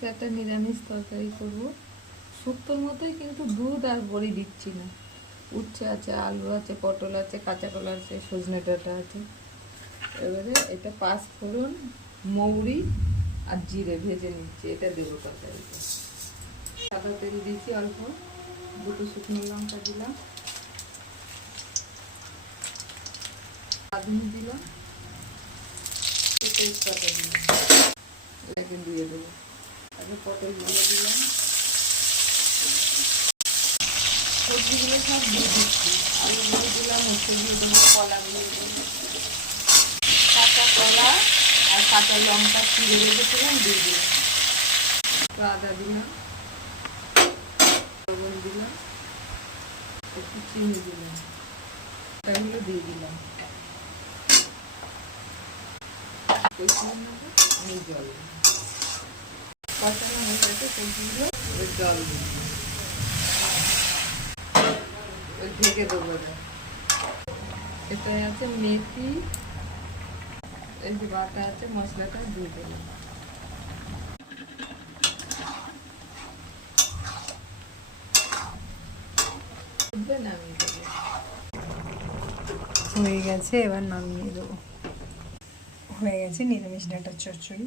আজকে একটা নিরামিষ তরকারি করব, শুক্তোর মতোই, কিন্তু দুধ আর বড়ি দিচ্ছি না। উচ্ছে আছে, আলু আছে, পটল আছে, কাঁচা কলা আছে, সজনে ডাঁটা আছে। এবারে এটা পাঁচফোড়ন, মৌরি আর জিরে ভেজে নিচ্ছি, এটা দেবো তরকারিতে। সাদা তেল দিয়েছি অল্প, দুটো শুকনো লঙ্কা দিলাম, রাঁধুনি দিলাম, তেজপাতা দিলাম, এটাকে দিয়ে দেবো। তারপরে পটলগুলো দিলাম, সবজিগুলো সব দিয়ে দিচ্ছি। আলুগুলো দিলাম, হচ্ছে দিয়ে দেবো, কলাগুলো দেবো, কাঁচা কলা আর কাঁচা লঙ্কা চিড়ে রেখেছিলাম দিয়ে দিলাম, আদা দিলাম, লবণ দিলাম, একটু চিনি দিলাম, এগুলো দিয়ে দিলাম। আমি জল কষানো হয়ে গেছে, সবজিগুলো জল দিই, ঢেকে দেবো। এটাই আছে মেথি, এই যে বাটা আছে, মশলাটা দিয়ে দিলাম। নামিয়ে দেবো। হয়ে গেছে, এবার নামিয়ে দেবো। হয়ে গেছে নিরামিষ ডাঁটার চচ্চড়ি।